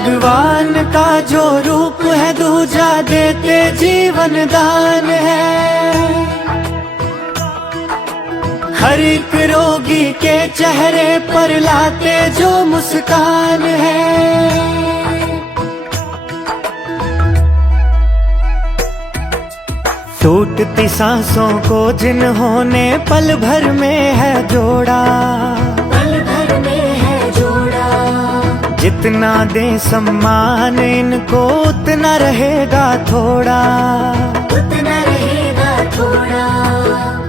भगवान का जो रूप है दूजा देते जीवन दान है। हर एक रोगी के चेहरे पर लाते जो मुस्कान है। टूटती सांसों को जिन्होंने पल भर में है जोड़ा, जितना दे सम्मान इनको उतना रहेगा थोड़ा,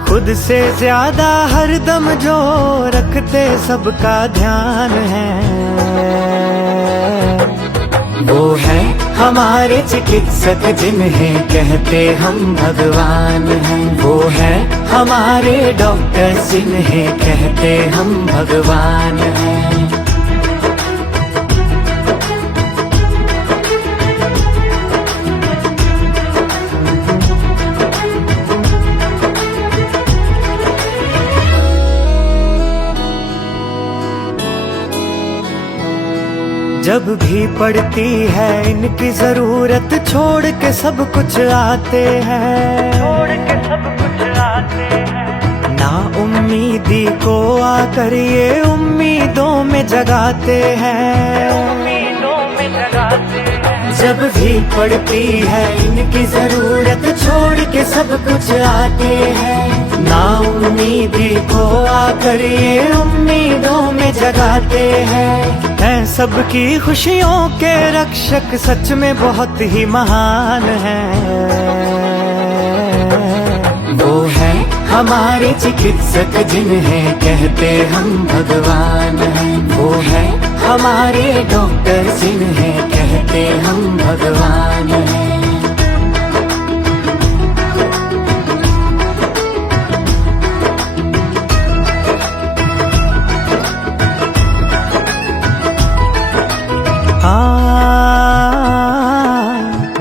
खुद से ज्यादा हरदम जो रखते सबका ध्यान है। वो है हमारे चिकित्सक जिन्हें कहते हम भगवान हैं। वो है हमारे डॉक्टर जिन्हें कहते हम भगवान हैं। जब भी पड़ती है इनकी जरूरत छोड़ के सब कुछ आते हैं, ना उम्मीदी को आकर ये उम्मीदों में जगाते हैं। जब भी पड़ती है इनकी जरूरत छोड़ के सब कुछ आते हैं, ना उम्मीदी को आकर ये उम्मीदों में जगाते हैं। सबकी खुशियों के रक्षक सच में बहुत ही महान है। वो है हमारे चिकित्सक जिन्हें कहते हम भगवान हैं। वो है हमारे डॉक्टर जिन्हें कहते हम भगवान हैं।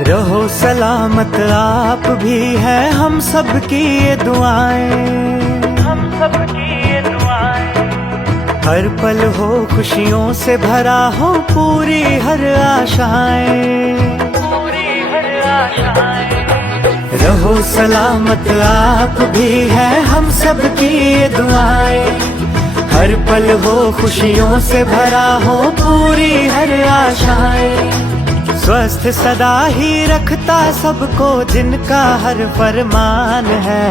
रहो सलामत आप भी है हम सबकी ये दुआएं, हर पल हो खुशियों से भरा हो पूरी हर आशाएं। रहो सलामत आप भी है हम सबकी ये दुआएं, हर पल हो खुशियों से भरा हो पूरी हर आशाएं। स्वस्थ सदा ही रखता सबको जिनका हर फरमान है।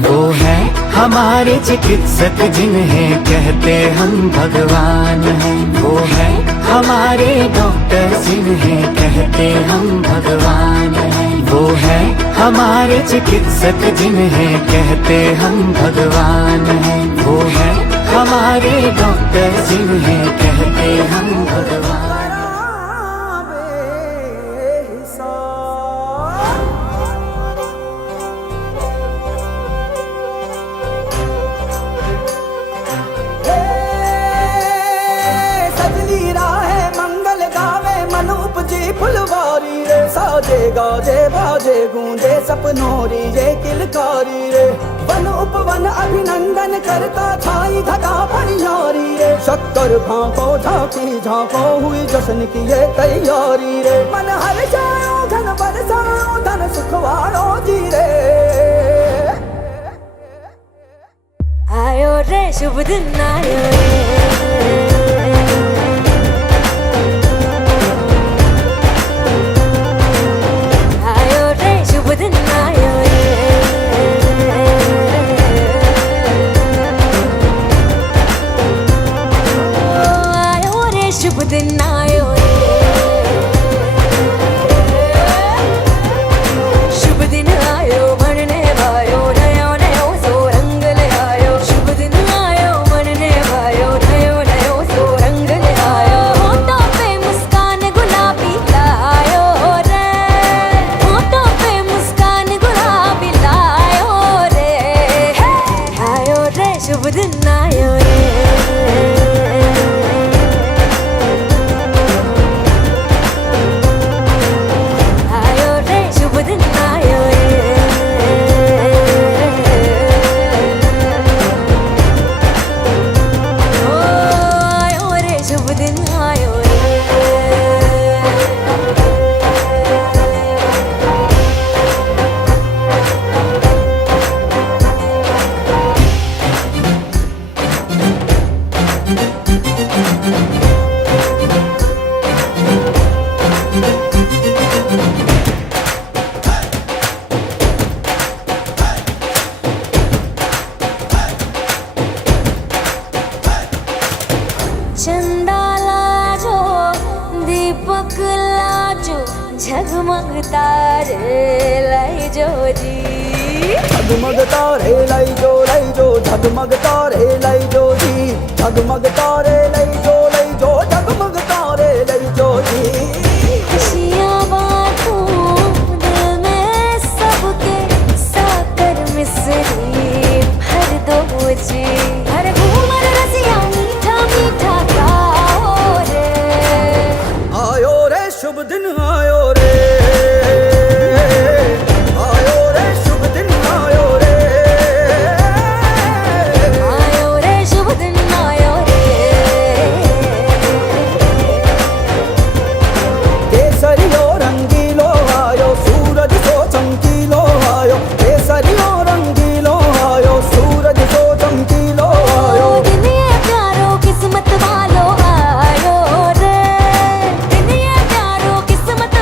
वो है हमारे चिकित्सक जिन्हें कहते हम भगवान हैं। वो है हमारे डॉक्टर जिन्हें कहते हम भगवान हैं। वो है हमारे चिकित्सक जिन्हें कहते हम भगवान हैं। वो है हमारे डॉक्टर जिन्हें कहते हम भगवान। सजली राहे मंगल गावे मन उपजी फुलवारी रे। साजे गाजे बाजे गूंजे सपनोरी ये किलकारी रे। वन उपवन अभिनंदन करता छाई घटा परियारी रे। शक्कर भांको झांकी झांको हुई जश्न की ये तैयारी रे। मन हर जाओ धन बरसाओ धन सुखवारो जी रे। आयो रे शुभ दिन आयो रे। आयो रे शुभ दिन आयो रे। आयो रे शुभ दिन आयो रे। शुभ दिन आयो बनने भायो नयो नयो सो रंग ले आयो। शुभ दिन आयो बनने भायो नयो नयो झगमग तारे लाई जो जी झगमग तारे लाई जो झगमग तारे लाई जो जी झगमग तारे लाई जो झगमग तारे लाई जो जी खुशियाँ बांटूं दिल में सबके साकर मिसरी भर दो जी हर घूमर रसिया मीठा मीठा गाओ रे आयो रे शुभ दिन आयो रे आयो रे शुभ दिन आयो रे आयो रे शुभ दिन आयो रे केसरियो रंगीलो आयो सूरज सो चमकीलो आयो केसरियो रंगीलो आयो सूरज सो चमकीलो आयो दिन ये प्यारो किस्मत वालो आयो रे दिन ये प्यारो किस्मत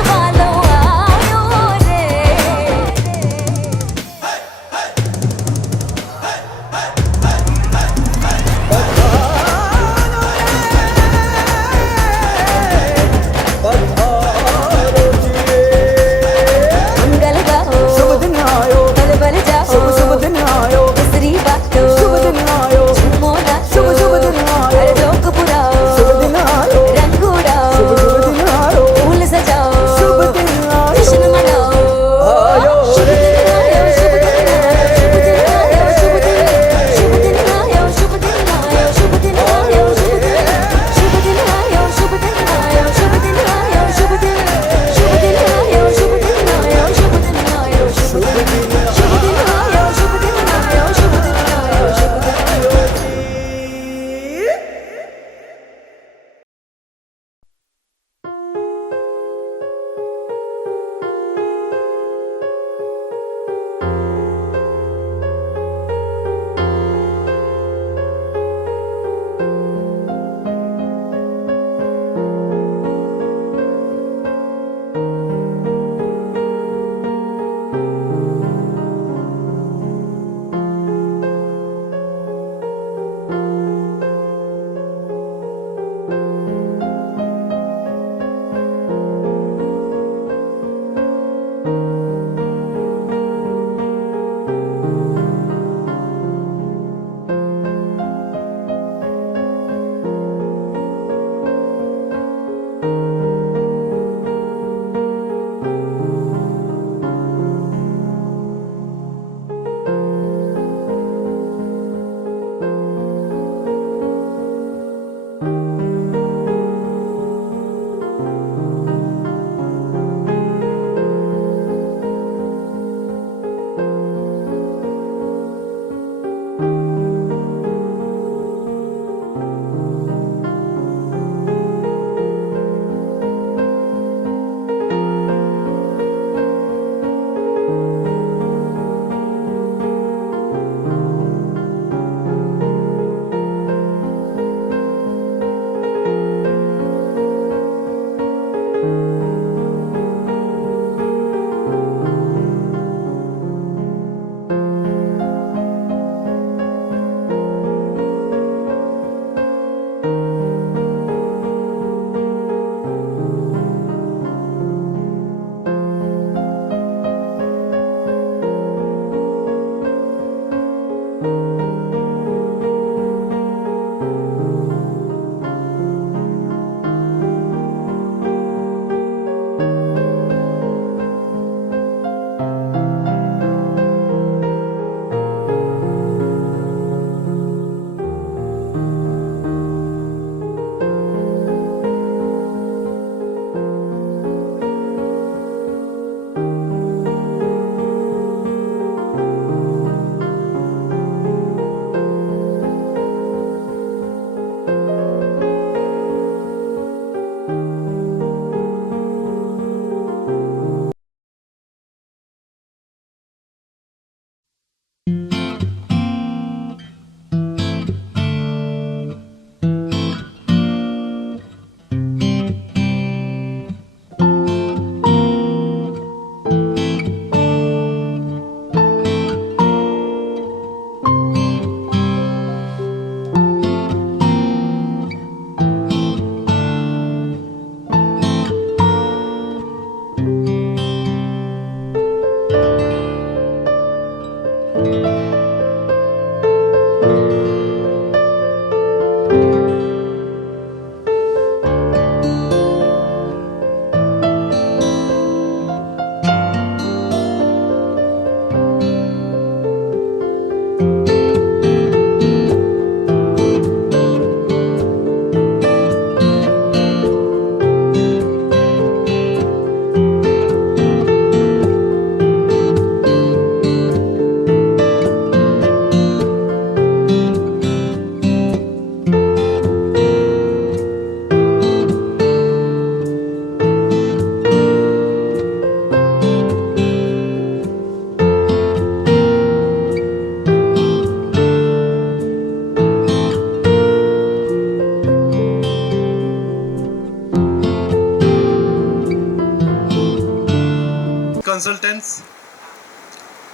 consultants.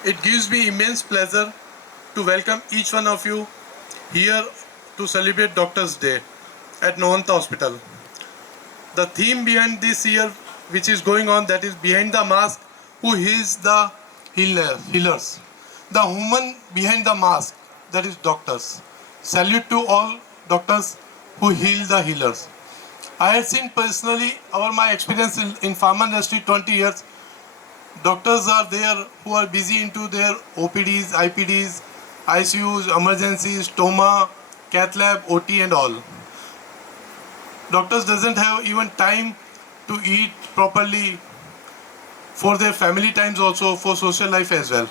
It gives me immense pleasure to welcome each one of you here to celebrate Doctors' Day at Novanta Hospital. The theme behind this year, which is going on, that is behind the mask, who heals the healers. The woman behind the mask, that is doctors. Salute to all doctors who heal the healers. I have seen personally over my experience in pharma industry 20 years, doctors are there who are busy into their OPDs, IPDs, ICUs, emergencies, stoma, cath lab, OT and all. Doctors doesn't have even time to eat properly for their family times also, for social life as well.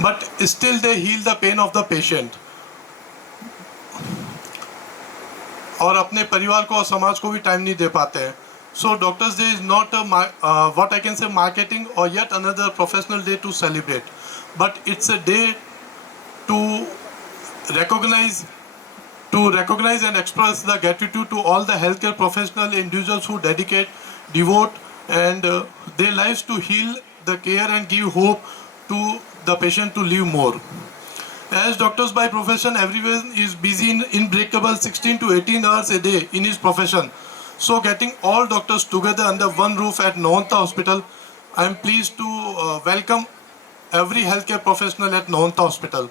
But still they heal the pain of the patient. और अपने परिवार को और समाज को भी time नहीं दे पाते हैं. So Doctors' Day is not what I can say marketing or yet another professional day to celebrate, but it's a day to recognize and express the gratitude to all the healthcare professional individuals who dedicate, devote and their lives to heal the care and give hope to the patient to live more. As doctors by profession, everyone is busy in unbreakable 16 to 18 hours a day in his profession. So getting all doctors together under one roof at Novanta Hospital, I am pleased to welcome every healthcare professional at Novanta Hospital.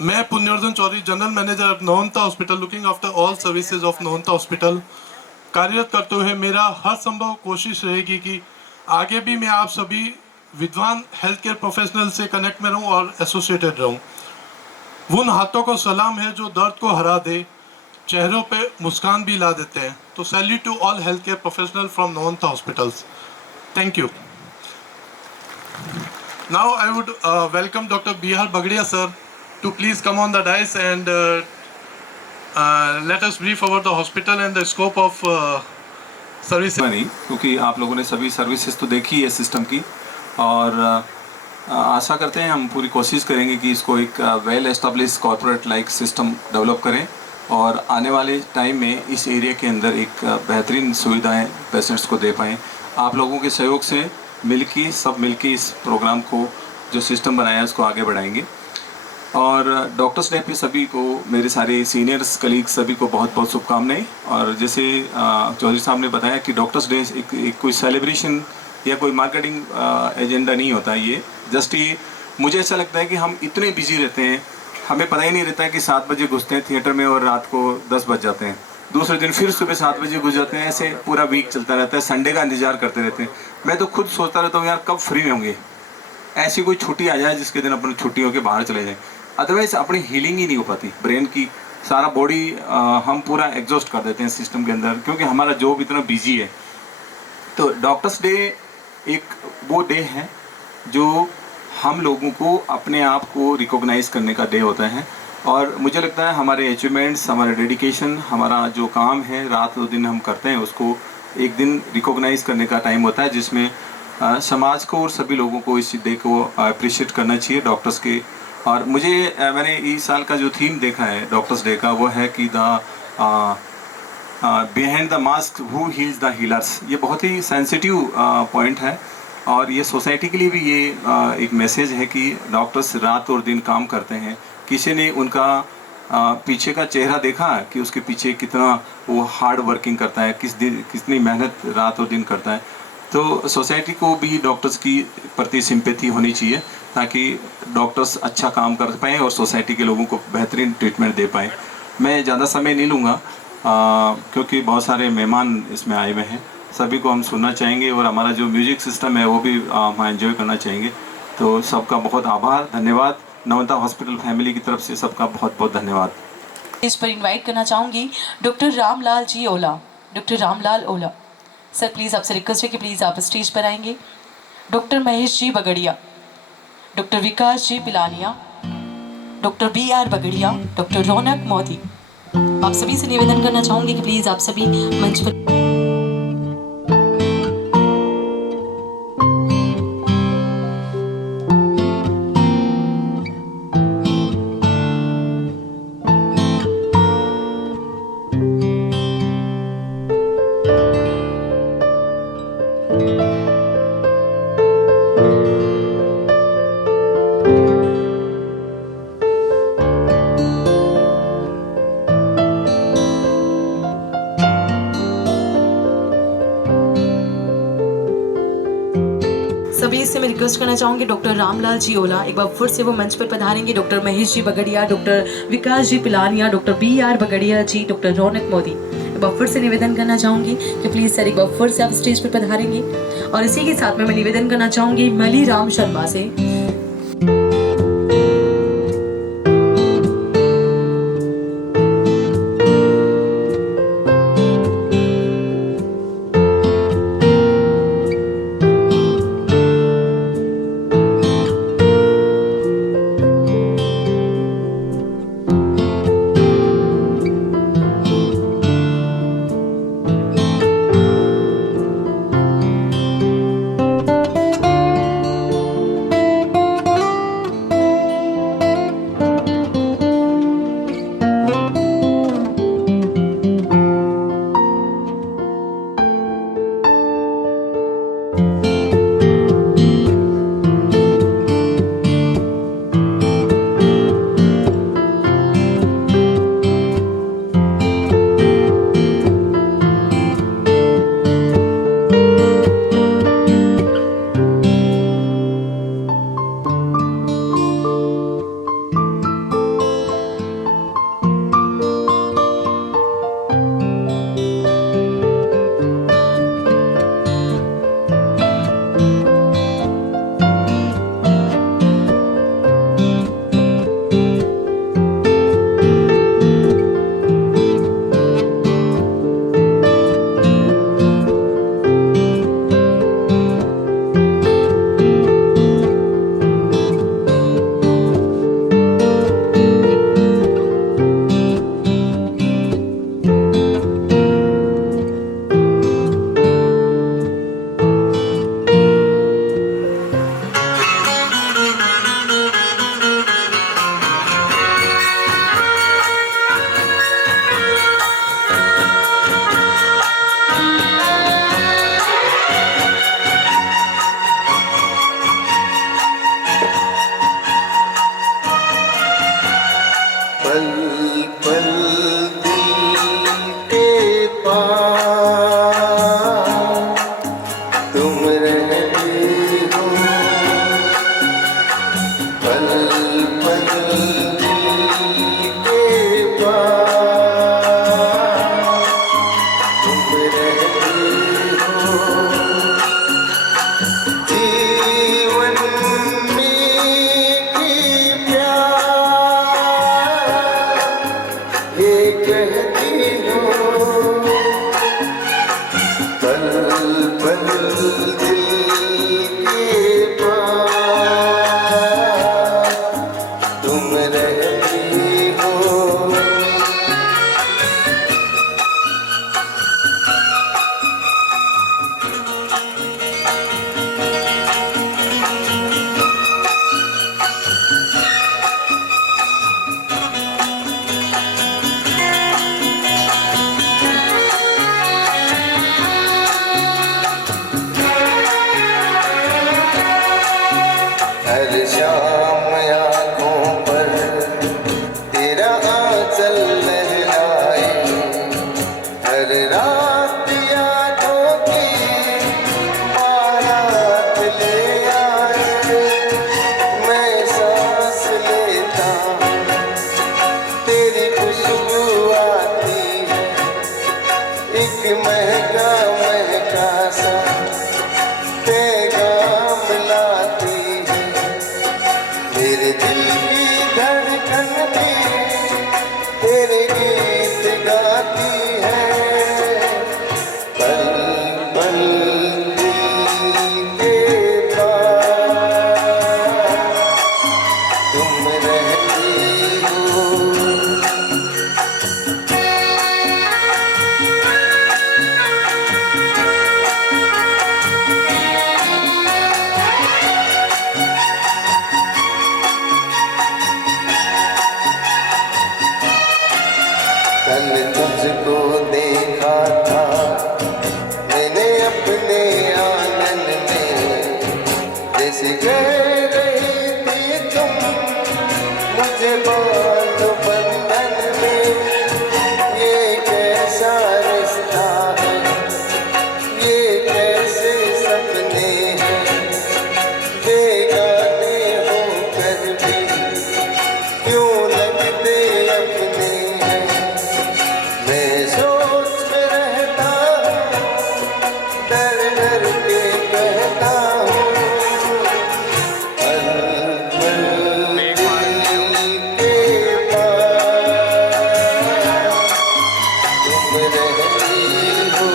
मैं Punyavardhan Chaudhary, general manager at Novanta hospital, looking after all services of Novanta hospital, कार्यरत करते हुए मेरा हर संभव कोशिश रहेगी कि आगे भी मैं आप सभी विद्वान हेल्थ केयर प्रोफेशनल से कनेक्ट में रहूं और एसोसिएटेड रहूं. उन हाथों को सलाम है जो दर्द को हरा दे, चेहरों पे मुस्कान भी ला देते हैं. तो salute to all health care professional from Novanta hospitals. Thank you. Now I would welcome doctor B.R. Bagadia sir to please come on the dais and let us brief about the hospital and the scope of services. नहीं, क्योंकि आप लोगों ने सभी services तो देखी है system की, और आशा करते हैं हम पूरी कोशिश करेंगे कि इसको एक well establish corporate like system develop करें और आने वाले टाइम में इस एरिया के अंदर एक बेहतरीन सुविधाएं पेशेंट्स को दे पाएँ. आप लोगों के सहयोग से सब मिलके इस प्रोग्राम को जो सिस्टम बनाया है उसको आगे बढ़ाएंगे. और डॉक्टर्स डे पे सभी को, मेरे सारे सीनियर्स कलीग्स सभी को बहुत बहुत शुभकामनाएं. और जैसे चौधरी साहब ने बताया कि डॉक्टर्स डे एक कोई सेलिब्रेशन या कोई मार्केटिंग एजेंडा नहीं होता. ये जस्ट ही मुझे ऐसा लगता है कि हम इतने बिजी रहते हैं, हमें पता ही नहीं रहता है कि 7 बजे घुसते हैं थिएटर में और रात को 10 बज जाते हैं. दूसरे दिन फिर सुबह 7 बजे घुस जाते हैं. ऐसे पूरा वीक चलता रहता है. संडे का इंतजार करते रहते हैं. मैं तो खुद सोचता रहता हूँ यार कब फ्री होंगे, ऐसी कोई छुट्टी आ जाए जिसके दिन अपन छुट्टी होकर बाहर चले जाएँ. अदरवाइज अपनी हीलिंग ही नहीं हो पाती. ब्रेन की सारा बॉडी हम पूरा एग्जॉस्ट कर देते हैं सिस्टम के अंदर, क्योंकि हमारा जॉब इतना बिजी है. तो डॉक्टर्स डे एक वो डे है जो हम लोगों को अपने आप को रिकॉग्नाइज करने का डे होता है. और मुझे लगता है हमारे अचीवमेंट्स, हमारे डेडिकेशन, हमारा जो काम है रात और दिन हम करते हैं उसको एक दिन रिकॉग्नाइज करने का टाइम होता है, जिसमें समाज को और सभी लोगों को इस डे को अप्रिशिएट करना चाहिए डॉक्टर्स के. और मैंने इस साल का जो थीम देखा है डॉक्टर्स डे का, वो है कि the behind the mask who heels the healers. ये बहुत ही सेंसिटिव पॉइंट है और ये सोसाइटी के लिए भी ये एक मैसेज है कि डॉक्टर्स रात और दिन काम करते हैं. किसी ने उनका पीछे का चेहरा देखा कि उसके पीछे कितना वो हार्ड वर्किंग करता है, कितनी मेहनत रात और दिन करता है. तो सोसाइटी को भी डॉक्टर्स की प्रति सिंपैथी होनी चाहिए ताकि डॉक्टर्स अच्छा काम कर पाएँ और सोसाइटी के लोगों को बेहतरीन ट्रीटमेंट दे पाएँ. मैं ज़्यादा समय नहीं लूँगा क्योंकि बहुत सारे मेहमान इसमें आए हुए हैं. सभी को हम सुनना चाहेंगे और हमारा जो म्यूजिक सिस्टम है वो भी हम एंजॉय करना चाहेंगे. तो सबका बहुत आभार, धन्यवाद. नवंता हॉस्पिटल फैमिली की तरफ से सबका बहुत बहुत धन्यवाद. इस पर इनवाइट करना चाहूँगी doctor Ramlal ji Ola. Doctor Ramlal Ola sir, please आपसे रिक्वेस्ट है कि प्लीज़ आप स्टेज पर आएंगे. Doctor Mahesh ji Bagadia, doctor Vikas ji Pilania, doctor B.R. Bagadia, doctor Raunak Modi. आप सभी से निवेदन करना चाहूँगी कि प्लीज़ आप सभी मंच पर रिक्वेस्ट करना चाहूँगी डॉक्टर रामलाल जी ओला एक बार फिर से वो मंच पर पधारेंगे, doctor Mahesh ji Bagadia, doctor Vikas ji Pilania, doctor BR Bagadia जी, डॉक्टर रौनक मोदी। एक बार फिर से निवेदन करना चाहूँगी कि प्लीज़ सर एक बार फिर से आप स्टेज पर पधारेंगे। और इसी के साथ में मैं निवेदन करना चाहूँगी मली राम शर्मा से। रहती हो।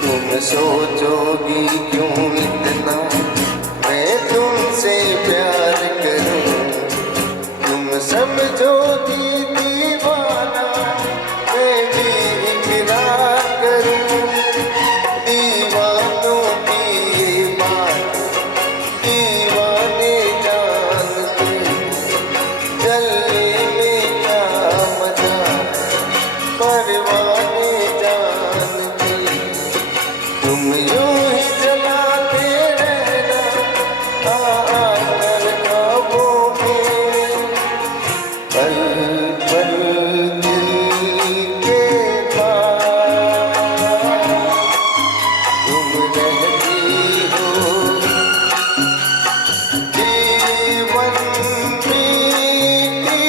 तुम सोचोगी क्यों इतना मैं तुमसे प्यार करूं, तुम समझोगी दीवाना मैं भी इकरार करूं। दीवानों की ये बात दीवाने जानते, जलने में क्या मजा परवाने जानते। तुम यूं ही जलाते रहना आकर ख्वाबों में, पल पल दिल के पास तुम रहती हो। जीवन प्रीति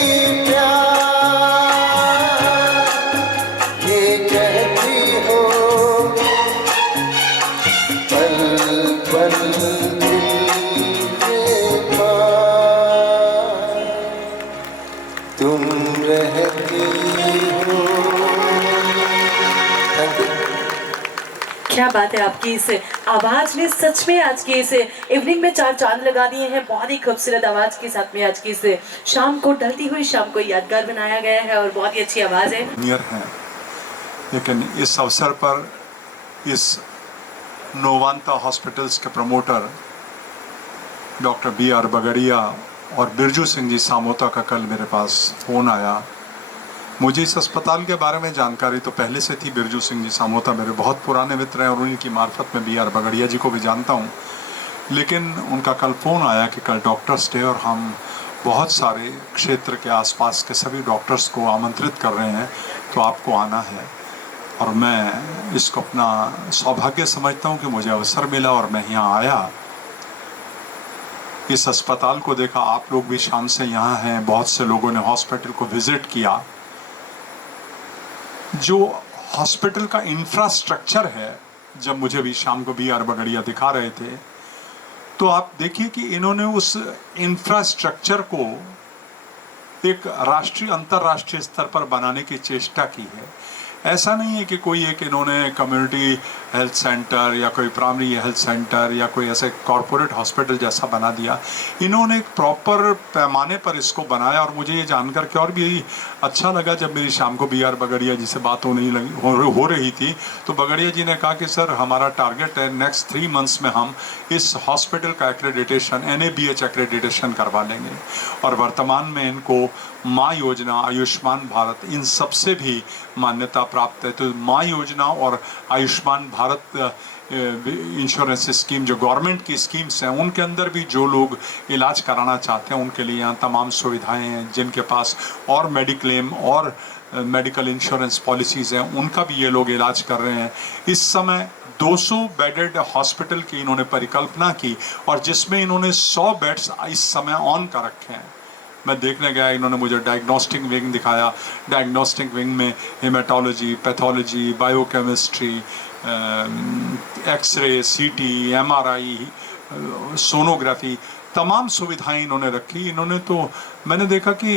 प्यार ये कहती हो, पल पल दिल के पास तुम रहती हो। Thank you. क्या बात है, आपकी इस आवाज ने सच में आज की इस इवनिंग में चार चांद लगा दिए हैं। बहुत ही खूबसूरत आवाज के साथ में आज की इस शाम को, ढलती हुई शाम को यादगार बनाया गया है और बहुत ही अच्छी आवाज है। नियर हैं, लेकिन इस अवसर पर इस नोवांता हॉस्पिटल्स के प्रमोटर डॉक्टर B.R. बगड़िया और बिरजू सिंह जी सामोता का कल मेरे पास फ़ोन आया। मुझे इस अस्पताल के बारे में जानकारी तो पहले से थी। बिरजू सिंह जी सामोता मेरे बहुत पुराने मित्र हैं और उनकी मार्फत में B.R. बगड़िया जी को भी जानता हूँ। लेकिन उनका कल फ़ोन आया कि कल डॉक्टर्स डे और हम बहुत सारे क्षेत्र के आसपास के सभी डॉक्टर्स को आमंत्रित कर रहे हैं, तो आपको आना है। और मैं इसको अपना सौभाग्य समझता हूँ कि मुझे अवसर मिला और मैं यहाँ आया, इस अस्पताल को देखा। आप लोग भी शाम से यहाँ हैं, बहुत से लोगों ने हॉस्पिटल को विज़िट किया। जो हॉस्पिटल का इंफ्रास्ट्रक्चर है, जब मुझे भी शाम को B.R. बगड़िया दिखा रहे थे, तो आप देखिए कि इन्होंने उस इंफ्रास्ट्रक्चर को एक राष्ट्रीय अंतर्राष्ट्रीय स्तर पर बनाने की चेष्टा की है। ऐसा नहीं है कि कोई एक इन्होंने कम्युनिटी हेल्थ सेंटर या कोई प्राइमरी हेल्थ सेंटर या कोई ऐसे कॉरपोरेट हॉस्पिटल जैसा बना दिया। इन्होंने एक प्रॉपर पैमाने पर इसको बनाया। और मुझे ये जानकर के और भी अच्छा लगा, जब मेरी शाम को B.R. बगड़िया जी से बात हो रही थी, तो बगड़िया जी ने कहा कि सर हमारा टारगेट है नेक्स्ट 3 मंथ्स में हम इस हॉस्पिटल का एक्रेडिटेशन NABH एक्रेडिटेशन करवा लेंगे। और वर्तमान में इनको माँ योजना, आयुष्मान भारत, इन सबसे भी मान्यता प्राप्त है। तो माँ योजना और आयुष्मान भारत इंश्योरेंस स्कीम जो गवर्नमेंट की स्कीम्स हैं, उनके अंदर भी जो लोग इलाज कराना चाहते हैं उनके लिए यहाँ तमाम सुविधाएं हैं। जिनके पास और मेडिक्लेम और मेडिकल इंश्योरेंस पॉलिसीज़ हैं, उनका भी ये लोग इलाज कर रहे हैं। इस समय 200 बेडेड हॉस्पिटल की इन्होंने परिकल्पना की और जिसमें इन्होंने 100 बेड्स इस समय ऑन कर रखे हैं। मैं देखने गया, इन्होंने मुझे डायग्नोस्टिक विंग दिखाया। डायग्नोस्टिक विंग में haematology, pathology, biochemistry, x ray, CT, MRI, sonography, तमाम सुविधाएं इन्होंने रखी। इन्होंने तो मैंने देखा कि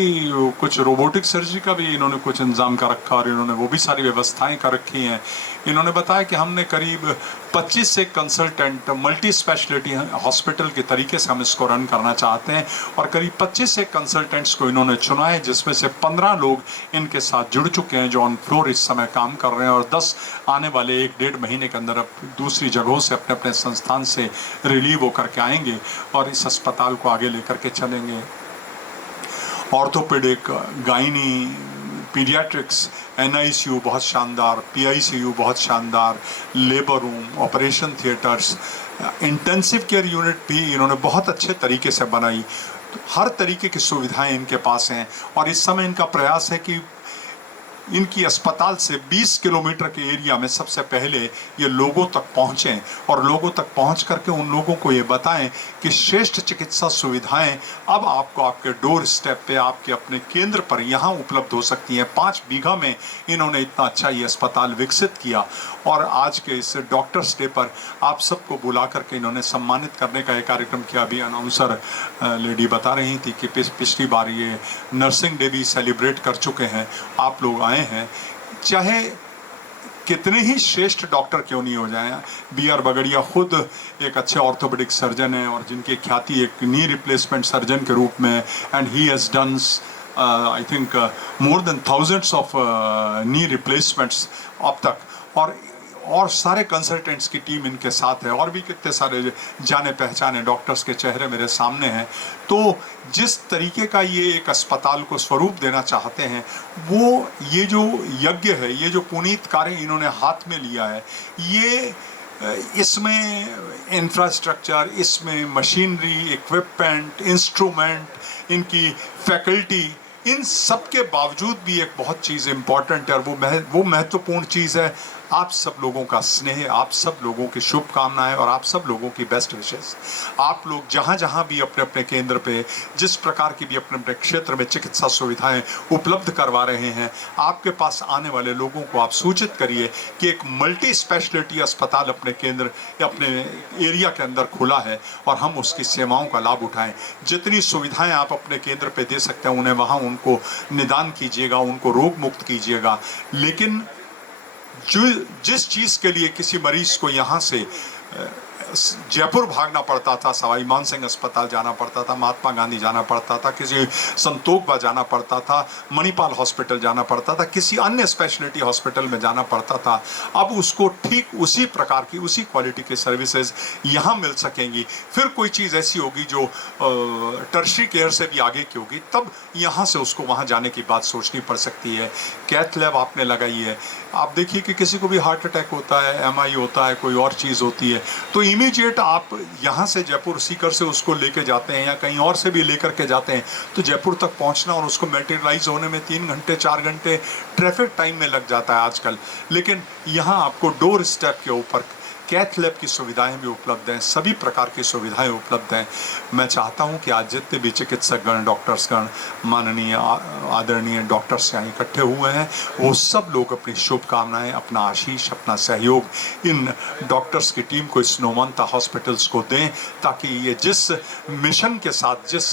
कुछ रोबोटिक सर्जरी का भी इन्होंने कुछ इंतज़ाम कर रखा और इन्होंने वो भी सारी व्यवस्थाएं कर रखी हैं। इन्होंने बताया कि हमने करीब 25 से कंसल्टेंट मल्टी स्पेशलिटी हॉस्पिटल के तरीके से हम इसको रन करना चाहते हैं और करीब 25 से कंसल्टेंट्स को इन्होंने चुना है, जिसमें से 15 लोग इनके साथ जुड़ चुके हैं जो ऑन फ्लोर इस समय काम कर रहे हैं और 10 आने वाले 1-1.5 महीने के अंदर अब दूसरी जगहों से अपने अपने संस्थान से रिलीव होकर के आएंगे और इस अस्पताल को आगे लेकर के चलेंगे। ऑर्थोपेडिक, गायनी, पीडियाट्रिक्स, NICU बहुत शानदार, PICU बहुत शानदार, labour room, operation theatres, intensive care unit भी इन्होंने बहुत अच्छे तरीके से बनाई। हर तरीके की सुविधाएं इनके पास हैं और इस समय इनका प्रयास है कि इनकी अस्पताल से 20 किलोमीटर के एरिया में सबसे पहले ये लोगों तक पहुँचें और लोगों तक पहुँच करके उन लोगों को ये बताएं कि श्रेष्ठ चिकित्सा सुविधाएं अब आपको आपके डोर स्टेप पे, आपके अपने केंद्र पर यहाँ उपलब्ध हो सकती हैं। 5 बीघा में इन्होंने इतना अच्छा ये अस्पताल विकसित किया और आज के इस डॉक्टर्स डे पर आप सबको बुला करके इन्होंने सम्मानित करने का एक कार्यक्रम किया। अभी अनाउंसर लेडी बता रही थी कि पिछली बार ये नर्सिंग डे भी सेलिब्रेट कर चुके हैं, आप लोग आए हैं। चाहे कितने ही श्रेष्ठ डॉक्टर क्यों नहीं हो जाएं, B.R. बगड़िया खुद एक अच्छे ऑर्थोपेडिक सर्जन हैं और जिनकी ख्याति एक नी रिप्लेसमेंट सर्जन के रूप में, and he has done I think more than thousands of knee replacements अब तक, और सारे कंसल्टेंट्स की टीम इनके साथ है और भी कितने सारे जाने पहचाने डॉक्टर्स के चेहरे मेरे सामने हैं। तो जिस तरीके का ये एक अस्पताल को स्वरूप देना चाहते हैं, वो ये जो यज्ञ है, ये जो पुनीत कार्य इन्होंने हाथ में लिया है, ये इसमें इंफ्रास्ट्रक्चर, इसमें मशीनरी, इक्विपमेंट, इंस्ट्रूमेंट, इनकी फैकल्टी, इन सब के बावजूद भी एक बहुत चीज़ इम्पॉर्टेंट है और वो महत्वपूर्ण चीज़ है आप सब लोगों का स्नेह, आप सब लोगों की शुभकामनाएं और आप सब लोगों की बेस्ट विशेस। आप लोग जहाँ जहाँ भी अपने अपने केंद्र पे जिस प्रकार की भी अपने अपने क्षेत्र में चिकित्सा सुविधाएं उपलब्ध करवा रहे हैं, आपके पास आने वाले लोगों को आप सूचित करिए कि एक मल्टी स्पेशलिटी अस्पताल अपने केंद्र या अपने एरिया के अंदर खुला है और हम उसकी सेवाओं का लाभ उठाएं। जितनी सुविधाएं आप अपने केंद्र पे दे सकते हैं उन्हें वहाँ उनको निदान कीजिएगा, उनको रोग मुक्त कीजिएगा। लेकिन जिस चीज़ के लिए किसी मरीज को यहाँ से जयपुर भागना पड़ता था, सवाई मानसिंह अस्पताल जाना पड़ता था, महात्मा गांधी जाना पड़ता था, किसी संतोखबा जाना पड़ता था, मणिपाल हॉस्पिटल जाना पड़ता था, किसी अन्य स्पेशलिटी हॉस्पिटल में जाना पड़ता था, अब उसको ठीक उसी प्रकार की, उसी क्वालिटी की सर्विसेज यहाँ मिल सकेंगी। फिर कोई चीज़ ऐसी होगी जो टर्शरी केयर से भी आगे की होगी, तब यहाँ से उसको वहाँ जाने की बात सोचनी पड़ सकती है। कैथ लैब आपने लगाई है, आप देखिए कि किसी को भी हार्ट अटैक होता है, MI होता है, कोई और चीज़ होती है, तो इमीडिएट आप यहाँ से जयपुर सीकर से उसको लेके जाते हैं या कहीं और से भी लेकर के जाते हैं, तो जयपुर तक पहुँचना और उसको मटेरियलाइज होने में 3 घंटे 4 घंटे ट्रैफिक टाइम में लग जाता है आजकल। लेकिन यहाँ आपको डोर स्टेप के ऊपर कैथ लैब की सुविधाएं भी उपलब्ध हैं, सभी प्रकार की सुविधाएं उपलब्ध हैं। मैं चाहता हूं कि आज जितने भी चिकित्सकगण, डॉक्टर्सगण, माननीय आदरणीय डॉक्टर्स यहाँ इकट्ठे हुए हैं, वो सब लोग अपनी शुभकामनाएं, अपना आशीष, अपना सहयोग इन डॉक्टर्स की टीम को, इस नोमंता हॉस्पिटल्स को दें, ताकि ये जिस मिशन के साथ, जिस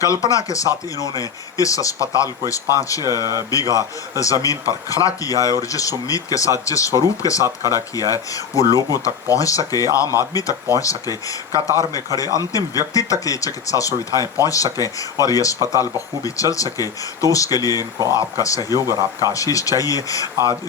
कल्पना के साथ इन्होंने इस अस्पताल को इस 5 बीघा ज़मीन पर खड़ा किया है और जिस उम्मीद के साथ, जिस स्वरूप के साथ खड़ा किया है, वो लोगों तक पहुंच सके, आम आदमी तक पहुंच सके, कतार में खड़े अंतिम व्यक्ति तक ये चिकित्सा सुविधाएं पहुंच सकें और ये अस्पताल बखूबी चल सके। तो उसके लिए इनको आपका सहयोग और आपका आशीष चाहिए। आज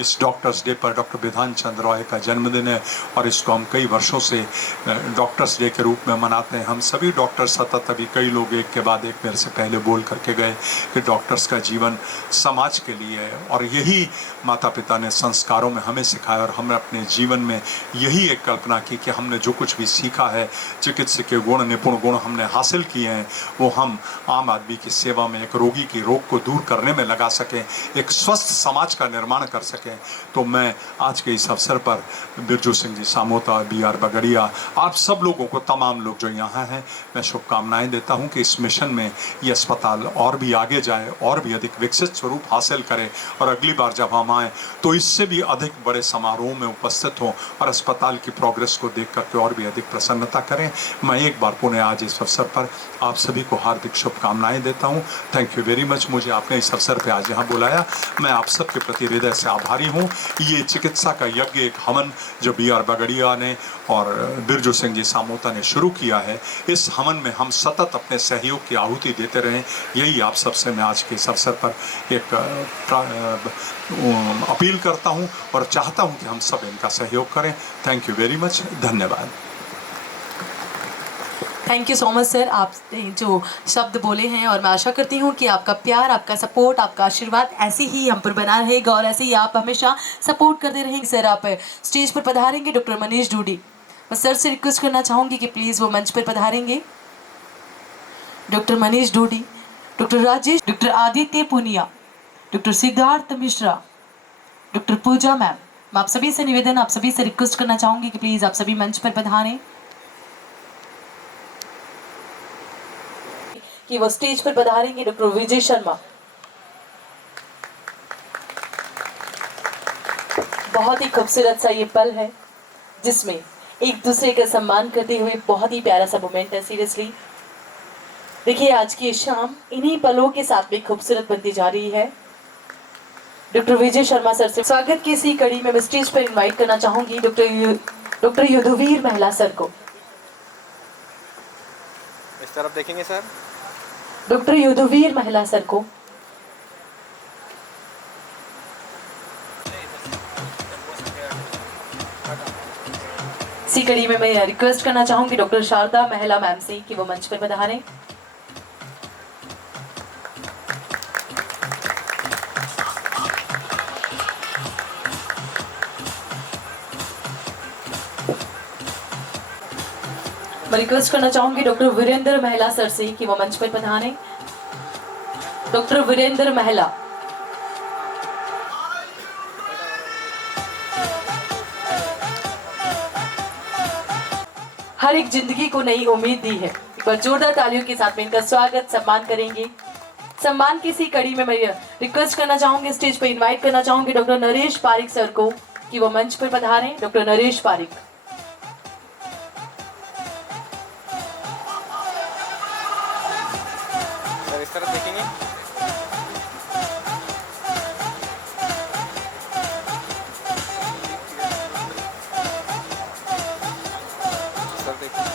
इस डॉक्टर्स डे पर डॉक्टर बिधान चंद्र रॉय का जन्मदिन है और इसको हम कई वर्षों से डॉक्टर्स डे के रूप में मनाते हैं। हम सभी डॉक्टर्स सतत, अभी कई लोग एक के बाद एक मेरे से पहले बोल करके गए कि डॉक्टर्स का जीवन समाज के लिए है और यही माता पिता ने संस्कारों में हमें सिखाया और हमने अपने जीवन में यही एक कल्पना की कि हमने जो कुछ भी सीखा है, चिकित्सकीय गुण, निपुण गुण हमने हासिल किए हैं, वो हम आम आदमी की सेवा में, एक रोगी की रोग को दूर करने में लगा सकें, एक स्वस्थ समाज का निर्माण कर सकें। तो मैं आज के इस अवसर पर बिरजू सिंह जी सामोता, B.R. बगड़िया, आप सब लोगों को, तमाम लोग जो यहाँ हैं, मैं शुभकामनाएं देता हूँ कि इस मिशन में ये अस्पताल और भी आगे जाए, और भी अधिक विकसित स्वरूप हासिल करे और अगली बार जब हम आएँ तो इससे भी अधिक बड़े समारोह में उपस्थित हों और अस्पताल की प्रोग्रेस को देख करके और भी अधिक प्रसन्नता करें। मैं एक बार पुनः आज इस अवसर पर आप सभी को हार्दिक शुभकामनाएं देता हूं। थैंक यू वेरी मच, मुझे आपने इस अवसर पर आज यहाँ बुलाया। मैं आप सबके प्रति हृदय से आभारी हूँ। ये चिकित्सा का यज्ञ, एक हवन जो B.R. बगड़िया ने और बिरजू सिंह जी सामोता ने शुरू किया है, इस हवन में हम सतत अपने सहयोग की आहुति देते रहें, यही आप सबसे मैं आज के इस अवसर पर एक अपील करता हूं और चाहता हूं कि हम सब इनका सहयोग करें। थैंक यू वेरी मच, धन्यवाद। Thank you so much sir, आपने जो शब्द बोले हैं और मैं आशा करती हूँ कि आपका प्यार, आपका सपोर्ट, आपका आशीर्वाद ऐसे ही हम पर बना रहेगा और ऐसे ही आप हमेशा सपोर्ट करते रहेंगे। सर आप स्टेज पर पधारेंगे डॉक्टर मनीष डूडी, मैं सर से रिक्वेस्ट करना चाहूँगी कि प्लीज़ वो मंच पर पधारेंगे। Doctor Manish Dudi, doctor Rajesh, doctor Aditya Punia, doctor Siddharth Mishra, doctor Pooja ma'am. मैं आप सभी से निवेदन, आप सभी से रिक्वेस्ट करना चाहूंगी कि प्लीज आप सभी मंच पर पधारें, कि वो स्टेज पर पधारेंगे। डॉक्टर विजय शर्मा, बहुत ही खूबसूरत सा ये पल है जिसमें एक दूसरे का सम्मान करते हुए बहुत ही प्यारा सा मोमेंट है। सीरियसली देखिए, आज की शाम इन्हीं पलों के साथ में खूबसूरत बनती जा रही है। डॉक्टर विजय शर्मा सर से स्वागत की इसी कड़ी में मैं स्टेज पर इनवाइट करना चाहूंगी डॉक्टर युद्धवीर महिला सर को। इस तरफ देखेंगे सर। डॉक्टर युद्धवीर महिला सर को। इसी कड़ी में मैं रिक्वेस्ट करना चाहूंगी डॉक्टर शारदा महिला मैम से कि वो मंच पर पधारें। मैं रिक्वेस्ट करना चाहूंगी डॉक्टर वीरेंद्र महिला सर से कि वो मंच पर पधारें। डॉक्टर वीरेंद्र महिला। हर एक जिंदगी को नई उम्मीद दी है। एक बार जोरदार तालियों के साथ में इनका स्वागत सम्मान करेंगे। सम्मान की इसी कड़ी में मैं रिक्वेस्ट करना चाहूंगी, स्टेज पर इनवाइट करना चाहूंगी डॉक्टर नरेश पारिक सर को कि वो मंच पर पधारें। डॉक्टर नरेश पारिक। सर इस तरफ देखेंगे। सर देखिए।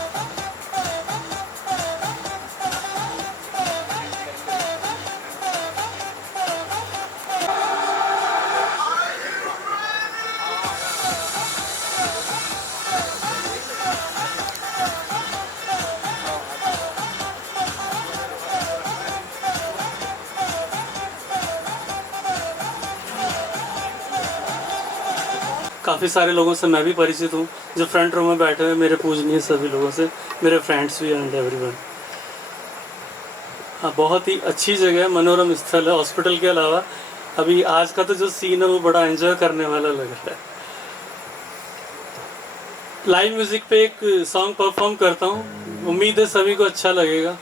काफ़ी सारे लोगों से मैं भी परिचित हूँ, जो फ्रंट रो में बैठे हुए मेरे पूजनीय सभी लोगों से, मेरे फ्रेंड्स भी एंड एवरीवन। हाँ, बहुत ही अच्छी जगह है, मनोरम स्थल है। हॉस्पिटल के अलावा अभी आज का तो जो सीन है वो बड़ा एंजॉय करने वाला लग रहा है। लाइव म्यूज़िक पे एक सॉन्ग परफॉर्म करता हूँ, उम्मीद है सभी को अच्छा लगेगा,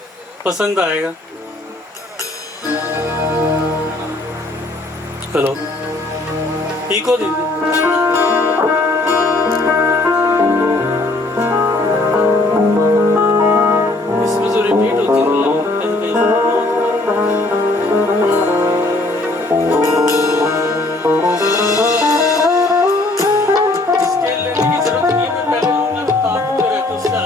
पसंद आएगा। हेलो, इको दीजिए। इसमें जो रिपीट होती है कहीं कहीं स्केल लेने की जरूरत नहीं है, मैं पहले लूंगा तो ताकत पे रहता उससे आ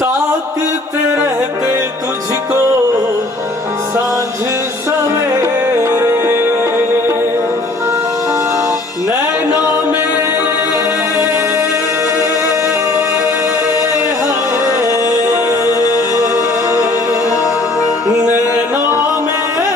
ताकते रहते तुझको सांझ सवेरे नैनों में है, नैनों में है।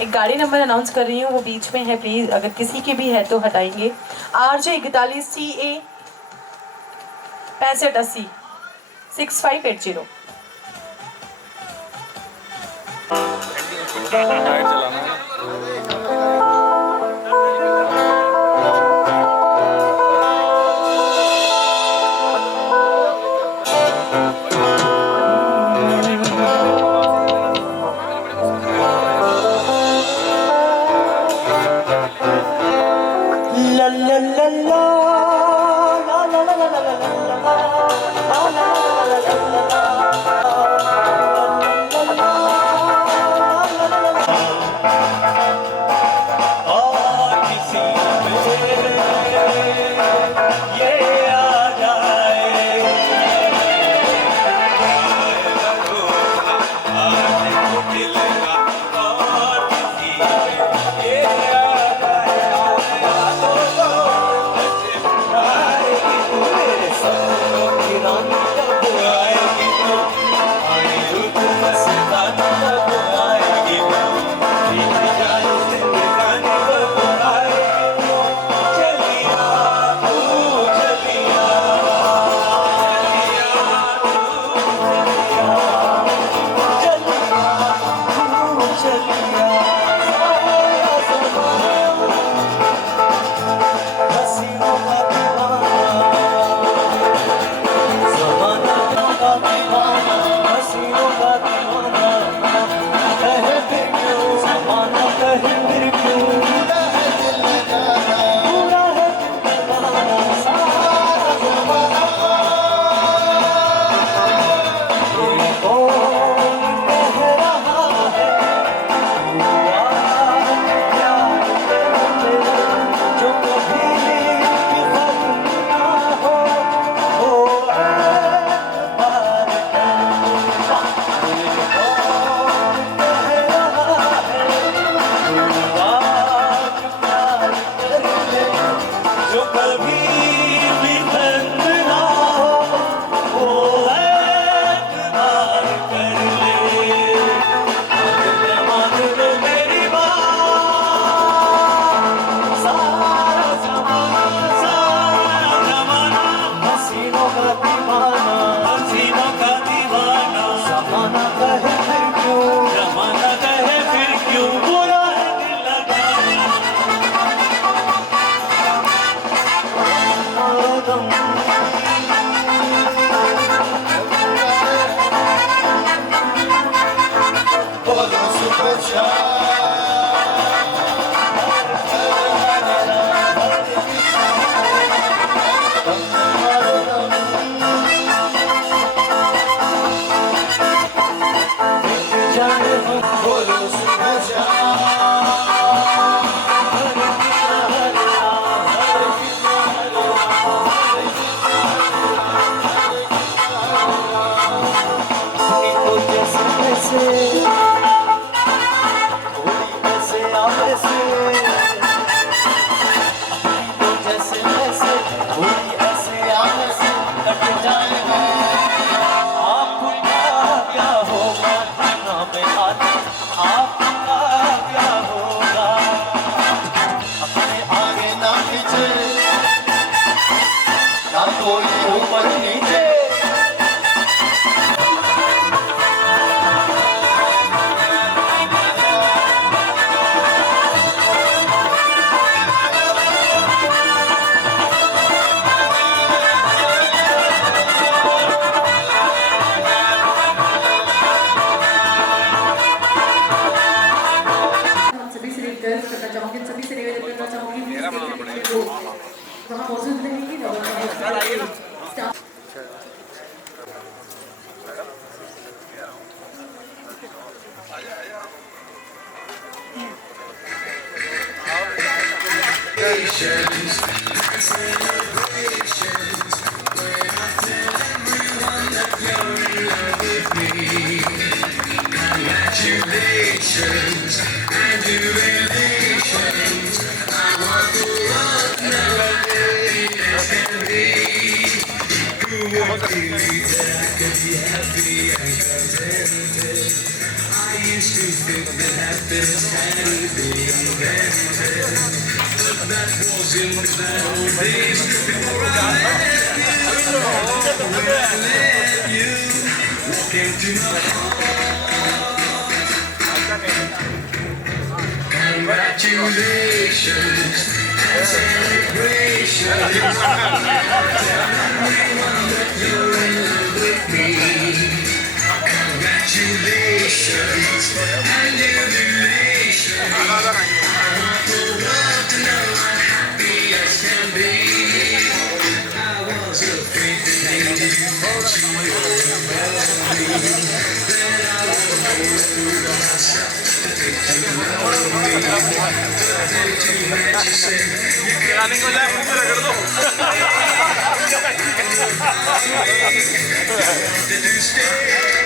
एक गाड़ी नंबर अनाउंस कर रही हूँ, वो बीच में है, प्लीज अगर किसी की भी है तो हटाएंगे। RJ 41 CA 6580 6580। गाइड चलाना है। Really, that I could be happy and content. Did you stay?